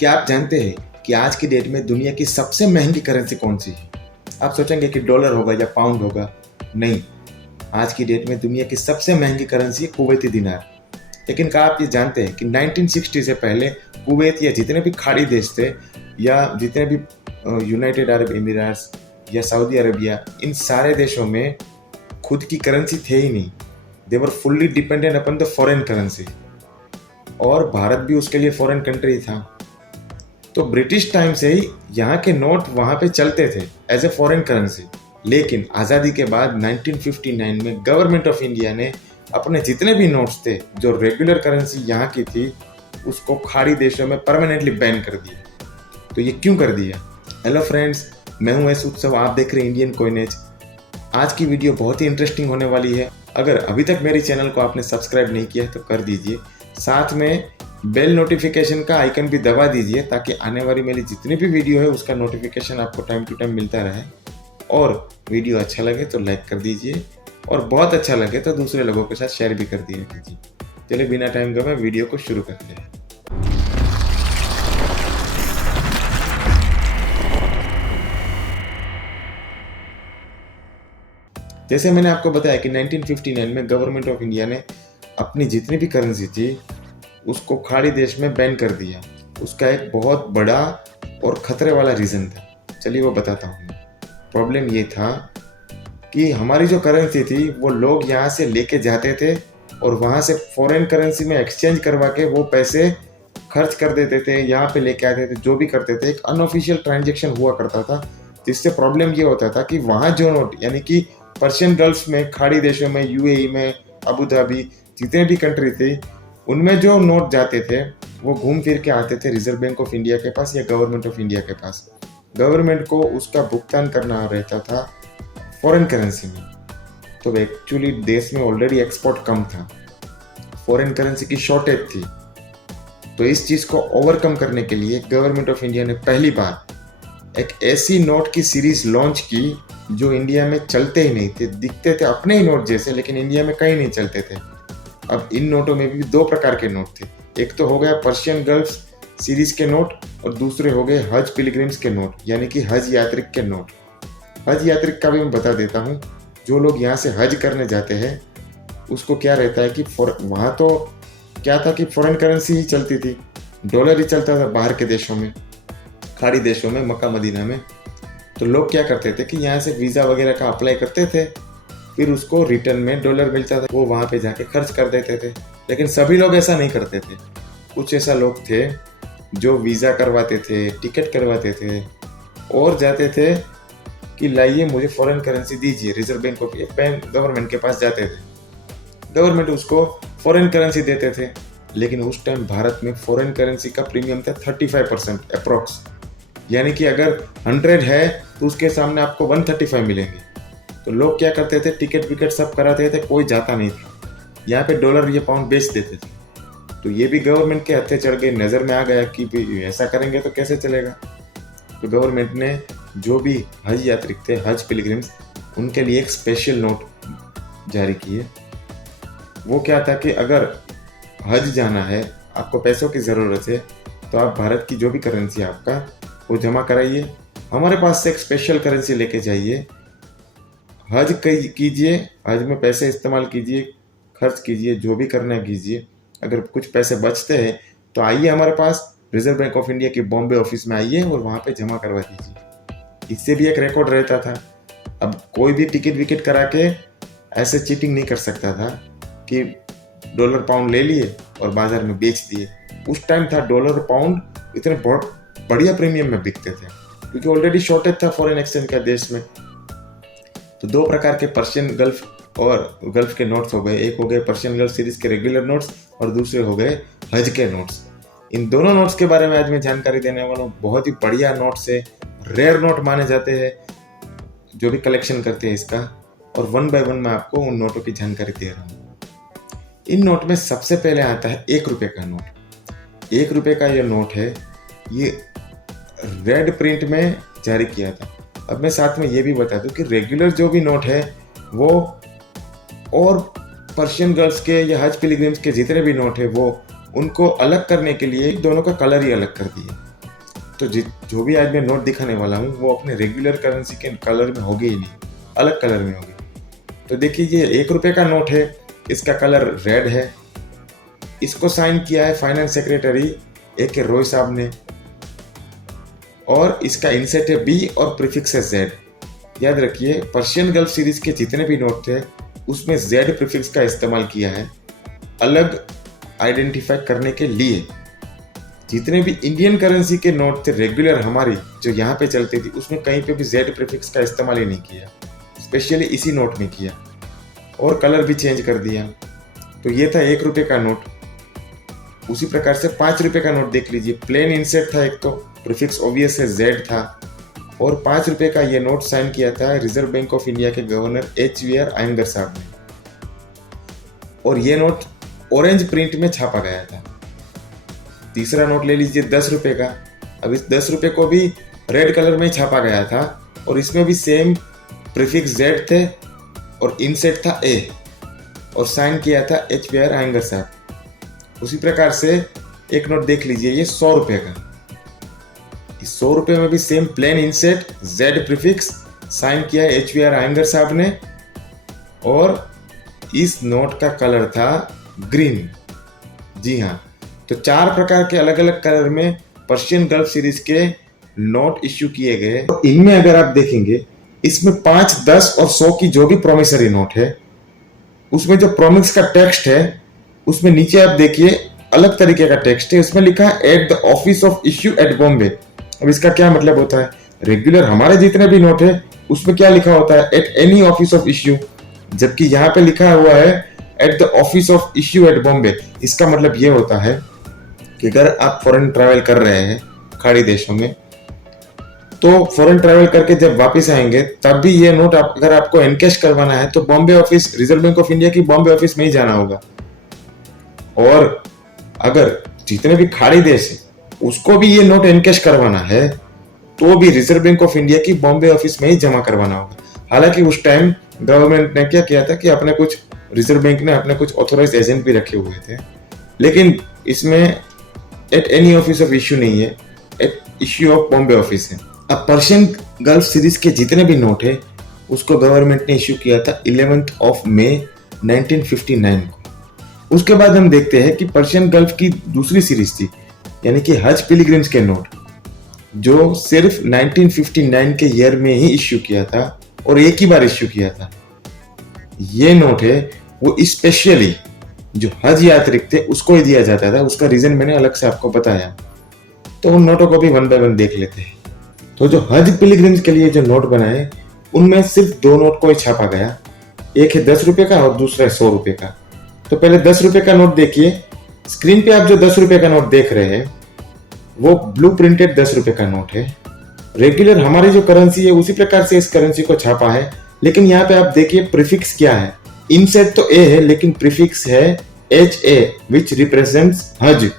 क्या आप जानते हैं कि आज की डेट में दुनिया की सबसे महंगी करेंसी कौन सी है? आप सोचेंगे कि डॉलर होगा या पाउंड होगा। नहीं, आज की डेट में दुनिया की सबसे महंगी करेंसी है कुवैती दिनार। लेकिन क्या आप ये जानते हैं कि 1960 से पहले कुवैत या जितने भी खाड़ी देश थे या जितने भी यूनाइटेड अरब एमिरेट्स या सऊदी अरबिया, इन सारे देशों में खुद की करेंसी थे ही नहीं। They were fully dependent upon the foreign currency, और भारत भी उसके लिए फॉरेन कंट्री था। तो ब्रिटिश टाइम से ही यहाँ के नोट वहाँ पे चलते थे एज ए फॉरेन करेंसी। लेकिन आज़ादी के बाद 1959 में गवर्नमेंट ऑफ इंडिया ने अपने जितने भी नोट्स थे जो रेगुलर करेंसी यहाँ की थी, उसको खाड़ी देशों में परमानेंटली बैन कर दिया। तो ये क्यों कर दिया? हेलो फ्रेंड्स, मैं हूँ एस उत्सव, आप देख रहे हैं इंडियन कॉइनेज। आज की वीडियो बहुत ही इंटरेस्टिंग होने वाली है। अगर अभी तक मेरे चैनल को आपने सब्सक्राइब नहीं किया है तो कर दीजिए, साथ में बेल नोटिफिकेशन का आइकन भी दबा दीजिए ताकि आने वाली मेरी जितनी भी वीडियो है उसका नोटिफिकेशन आपको टाइम टू टाइम मिलता रहे। और वीडियो अच्छा लगे तो लाइक कर दीजिए, और बहुत अच्छा लगे तो दूसरे लोगों के साथ शेयर भी कर दिया कीजिए। चलिए बिना टाइम गवाए वीडियो को शुरू करते हैं। जैसे मैंने आपको बताया कि 1959 में गवर्नमेंट ऑफ इंडिया ने अपनी जितनी भी करेंसी थी उसको खाड़ी देश में बैन कर दिया। उसका एक बहुत बड़ा और खतरे वाला रीज़न था। चलिए वो बताता हूँ। प्रॉब्लम ये था कि हमारी जो करेंसी थी वो लोग यहाँ से लेके जाते थे और वहाँ से फॉरेन करेंसी में एक्सचेंज करवा के वो पैसे खर्च कर देते थे, यहाँ पे लेके आते थे। जो भी करते थे एक अनऑफिशियल ट्रांजेक्शन हुआ करता था, जिससे प्रॉब्लम ये होता था कि वहाँ जो नोट यानी कि पर्शियन गल्फ में, खाड़ी देशों में, यूएई में, अबू धाबी, जितने भी कंट्री थे, उनमें जो नोट जाते थे वो घूम फिर के आते थे रिजर्व बैंक ऑफ इंडिया के पास या गवर्नमेंट ऑफ इंडिया के पास। गवर्नमेंट को उसका भुगतान करना रहता था फॉरेन करेंसी में। तो एक्चुअली देश में ऑलरेडी एक्सपोर्ट कम था, फॉरेन करेंसी की शॉर्टेज थी। तो इस चीज़ को ओवरकम करने के लिए गवर्नमेंट ऑफ इंडिया ने पहली बार एक ऐसी नोट की सीरीज लॉन्च की जो इंडिया में चलते ही नहीं थे, दिखते थे अपने ही नोट जैसे, लेकिन इंडिया में कहीं नहीं चलते थे। अब इन नोटों में भी दो प्रकार के नोट थे। एक तो हो गया पर्शियन गल्फ सीरीज के नोट, और दूसरे हो गए हज पिलग्रिम्स के नोट, यानी कि हज यात्रिक के नोट। हज यात्रिक का भी मैं बता देता हूँ। जो लोग यहाँ से हज करने जाते हैं उसको क्या रहता है कि वहाँ तो क्या था कि फॉरेन करेंसी ही चलती थी, डॉलर ही चलता था बाहर के देशों में, खाड़ी देशों में, मक्का मदीना में। तो लोग क्या करते थे कि यहाँ से वीज़ा वगैरह का अप्लाई करते थे, फिर उसको रिटर्न में डॉलर मिलता था, वो वहाँ पे जाके खर्च कर देते थे। लेकिन सभी लोग ऐसा नहीं करते थे। कुछ ऐसा लोग थे जो वीज़ा करवाते थे, टिकट करवाते थे और जाते थे कि लाइए मुझे फॉरेन करेंसी दीजिए, रिजर्व बैंक ऑफ गवर्नमेंट के पास जाते थे। गवर्नमेंट उसको फॉरेन करेंसी देते थे। लेकिन उस टाइम भारत में फॉरेन करेंसी का प्रीमियम था 35% अप्रॉक्स, यानी कि अगर 100 है तो उसके सामने आपको 135 मिलेंगे। तो लोग क्या करते थे, टिकट विकेट सब कराते थे, कोई जाता नहीं था। यहाँ पे डॉलर या पाउंड बेच देते थे। तो ये भी गवर्नमेंट के हत्थे चढ़ गए, नज़र में आ गया कि ऐसा करेंगे तो कैसे चलेगा। तो गवर्नमेंट ने जो भी हज यात्रिक थे, हज पिलग्रिम्स, उनके लिए एक स्पेशल नोट जारी किए। वो क्या था कि अगर हज जाना है, आपको पैसों की ज़रूरत है, तो आप भारत की जो भी करेंसी है आपका वो जमा कराइए, हमारे पास से एक स्पेशल करेंसी लेके जाइए, हज कीजिए, हज में पैसे इस्तेमाल कीजिए, खर्च कीजिए, जो भी करना है कीजिए। अगर कुछ पैसे बचते हैं तो आइए हमारे पास, रिजर्व बैंक ऑफ इंडिया के बॉम्बे ऑफिस में आइए और वहाँ पे जमा करवा दीजिए। इससे भी एक रिकॉर्ड रहता था। अब कोई भी टिकट विकेट करा के ऐसे चीटिंग नहीं कर सकता था कि डॉलर पाउंड ले लिए और बाजार में बेच दिए। उस टाइम था डॉलर पाउंड इतने बढ़िया प्रीमियम में बिकते थे, क्योंकि ऑलरेडी शॉर्टेज था फॉरेन एक्सचेंज का देश में। तो दो प्रकार के पर्शियन गल्फ और गल्फ के नोट्स हो गए। एक हो गए पर्शियन गल्फ सीरीज के रेगुलर नोट्स, और दूसरे हो गए हज के नोट्स। इन दोनों नोट्स के बारे में आज मैं जानकारी देने वाला हूँ। बहुत ही बढ़िया नोट्स है, रेयर नोट माने जाते हैं जो भी कलेक्शन करते हैं इसका, और 1 बाय 1 मैं आपको उन नोटों की जानकारी दे रहा हूँ। इन नोट में सबसे पहले आता है 1 रुपये का नोट। 1 रुपये का ये नोट है, ये रेड प्रिंट में जारी किया था। अब मैं साथ में ये भी बता दूं कि रेगुलर जो भी नोट है वो और पर्शियन गर्ल्स के या हज पिलग्रिम्स के जितने भी नोट है वो, उनको अलग करने के लिए दोनों का कलर ही अलग कर दिए। तो जो भी आज मैं नोट दिखाने वाला हूँ वो अपने रेगुलर करेंसी के कलर में होगी ही नहीं, अलग कलर में होगी। तो देखिए ये 1 रुपये का नोट है, इसका कलर रेड है। इसको साइन किया है फाइनेंस सेक्रेटरी A.K. रॉय साहब ने, और इसका इंसेट है B और प्रीफिक्स है Z। याद रखिए पर्शियन गल्फ सीरीज के जितने भी नोट थे उसमें Z प्रीफिक्स का इस्तेमाल किया है अलग आइडेंटिफाई करने के लिए। जितने भी इंडियन करेंसी के नोट थे रेगुलर हमारी जो यहाँ पे चलती थी उसमें कहीं पे भी Z प्रीफिक्स का इस्तेमाल ही नहीं किया, स्पेशली इसी नोट में किया, और कलर भी चेंज कर दिया। तो ये था 1 रुपये का नोट। उसी प्रकार से 5 रुपये का नोट देख लीजिए, प्लेन इंसेट था, एक तो प्रीफिक्स ऑब्वियस है Z था, और 5 रुपये का ये नोट साइन किया था रिजर्व बैंक ऑफ इंडिया के गवर्नर HVR आयंगर साहब ने, और ये नोट ऑरेंज प्रिंट में छापा गया था। तीसरा नोट ले लीजिए 10 रुपये का। अब इस 10 रुपये को भी रेड कलर में छापा गया था और इसमें भी सेम प्रीफिक्स Z थे और इंसेट था A, और साइन किया था HVR आयंगर साहब। उसी प्रकार से एक नोट देख लीजिए, ये 100 रुपये का। इस 100 रुपये में भी same plain inset Z prefix sign किया है HVR आयंगर साहब ने, और इस नोट का कलर था ग्रीन। जी हाँ, तो 4 प्रकार के अलग अलग कलर में पर्शियन गल्फ सीरीज के नोट इश्यू किए गए। तो इनमें अगर आप देखेंगे इसमें 5, 10 और 100 की जो भी प्रोमिसरी नोट है उसमें जो प्रोमिस का टेक्स्ट है उसमें नीचे आप देखिए अलग तरीके का टेक्स्ट है, उसमें लिखा है at the office of issue at Bombay. अब इसका क्या मतलब होता है, रेगुलर हमारे जितने भी नोट है उसमें क्या लिखा होता है, eight any office of issue, जबकि यहाँ पे लिखा हुआ है at the office of issue at Bombay. इसका मतलब ये होता है कि अगर आप फॉरेन ट्रैवल कर रहे हैं खाड़ी देशों में, तो फॉरेन ट्रैवल करके जब वापस आएंगे तब भी ये नोट अगर आपको एनकैश करवाना है तो Bombay office, reserve bank of India की बॉम्बे ऑफिस में ही जाना होगा। और अगर जितने भी खाड़ी देश है उसको भी ये नोट एनकैश करवाना है तो भी रिजर्व बैंक ऑफ इंडिया की बॉम्बे ऑफिस में ही जमा करवाना होगा। हालांकि उस टाइम गवर्नमेंट ने क्या किया था कि अपने कुछ रिजर्व बैंक ने अपने कुछ ऑथोराइज्ड एजेंट भी रखे हुए थे, लेकिन इसमें at any office of issue नहीं है, at issue of Bombay office है। अब पर्शियन गल्फ सीरीज के जितने भी नोट है उसको गवर्नमेंट ने इश्यू किया था 11 मई 1959 को। उसके बाद हम देखते हैं कि पर्शियन गल्फ की दूसरी सीरीज थी, यानी कि हज पिलग्रिम्स के नोट, जो सिर्फ 1959 के ईयर में ही इश्यू किया था और एक ही बार इश्यू किया था। ये नोट है वो स्पेशली जो हज यात्रिक थे उसको ही दिया जाता था, उसका रीजन मैंने अलग से आपको बताया। तो उन नोटों को भी वन बाय वन देख लेते हैं। तो जो हज पिलग्रिम्स के लिए जो नोट बनाए उनमें सिर्फ 2 नोट को ही छापा गया, एक है 10 रुपये का और दूसरा है 100 रुपये का। तो पहले 10 रुपये का नोट देखिए, स्क्रीन पे आप जो 10 रुपये का नोट देख रहे हैं वो ब्लू प्रिंटेड 10 रुपये का नोट है। रेगुलर हमारी जो करेंसी है उसी प्रकार से इस करेंसी को छापा है, लेकिन यहाँ पे आप देखिए प्रीफिक्स क्या है, इनसेट तो A है लेकिन प्रीफिक्स है HA विच रिप्रेजेंट्स हज,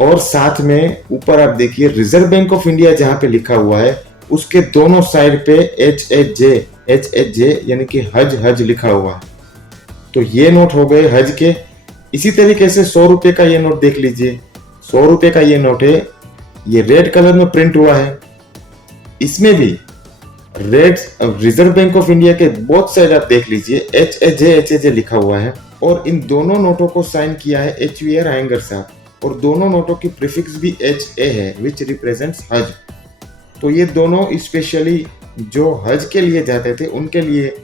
और साथ में ऊपर आप देखिए रिजर्व बैंक ऑफ इंडिया जहां पे लिखा हुआ है उसके दोनों साइड पे HHJ यानी कि हज लिखा हुआ है। तो ये नोट हो गए हज के। इसी तरीके से 100 रुपये का ये नोट देख लीजिए, 100 रुपये का ये नोट है, ये रेड कलर में प्रिंट हुआ है, इसमें भी red reserve bank of India के बोथ साइड आप देख लीजिए HHJ लिखा हुआ है, और इन दोनों नोटों को साइन किया है HVR आयंगर साहब, और दोनों नोटों की प्रीफिक्स भी HA है विच रिप्रेजेंट्स हज। तो ये दोनों स्पेशली जो हज के लिए जाते थे उनके लिए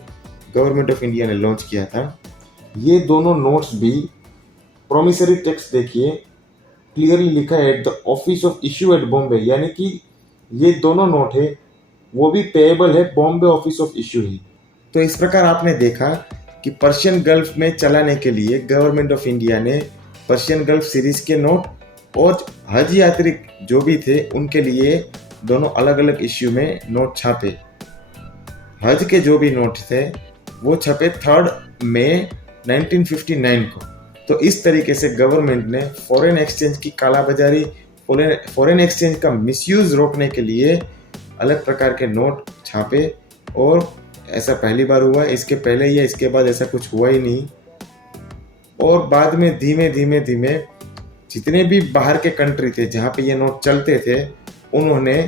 गवर्नमेंट ऑफ इंडिया ने लॉन्च किया था। ये दोनों नोट्स भी प्रोमिसरी टेक्स्ट देखिए क्लियरली लिखा है at the office of issue at Bombay, यानी कि ये दोनों नोट है वो भी पेएबल है बॉम्बे ऑफिस ऑफ इश्यू ही। तो इस प्रकार आपने देखा कि पर्शियन गल्फ में चलाने के लिए गवर्नमेंट ऑफ इंडिया ने पर्शियन गल्फ सीरीज के नोट और हज यात्री जो भी थे उनके लिए दोनों अलग अलग इश्यू में नोट छापे। हज के जो भी नोट थे वो छपे 3 मई 1959 को। तो इस तरीके से गवर्नमेंट ने फॉरेन एक्सचेंज की कालाबाजारी, फॉरेन एक्सचेंज का मिसयूज रोकने के लिए अलग प्रकार के नोट छापे, और ऐसा पहली बार हुआ, इसके पहले या इसके बाद ऐसा कुछ हुआ ही नहीं। और बाद में धीमे धीमे जितने भी बाहर के कंट्री थे जहाँ पे ये नोट चलते थे, उन्होंने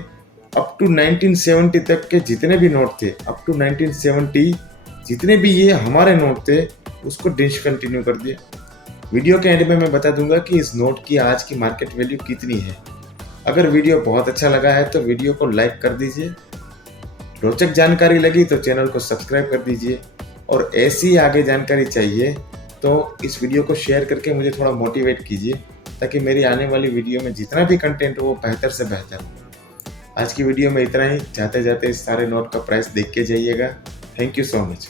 अप टू 1970 तक के जितने भी नोट थे, अप टू 1970 जितने भी ये हमारे नोट थे, उसको डिसकंटिन्यू कर दिया। वीडियो के एंड में मैं बता दूंगा कि इस नोट की आज की मार्केट वैल्यू कितनी है। अगर वीडियो बहुत अच्छा लगा है तो वीडियो को लाइक कर दीजिए, रोचक जानकारी लगी तो चैनल को सब्सक्राइब कर दीजिए, और ऐसी आगे जानकारी चाहिए तो इस वीडियो को शेयर करके मुझे थोड़ा मोटिवेट कीजिए, ताकि मेरी आने वाली वीडियो में जितना भी कंटेंट हो वो बेहतर से बेहतर हो। आज की वीडियो में इतना ही। जाते जाते इस सारे नोट का प्राइस देख के जाइएगा। Thank you so much.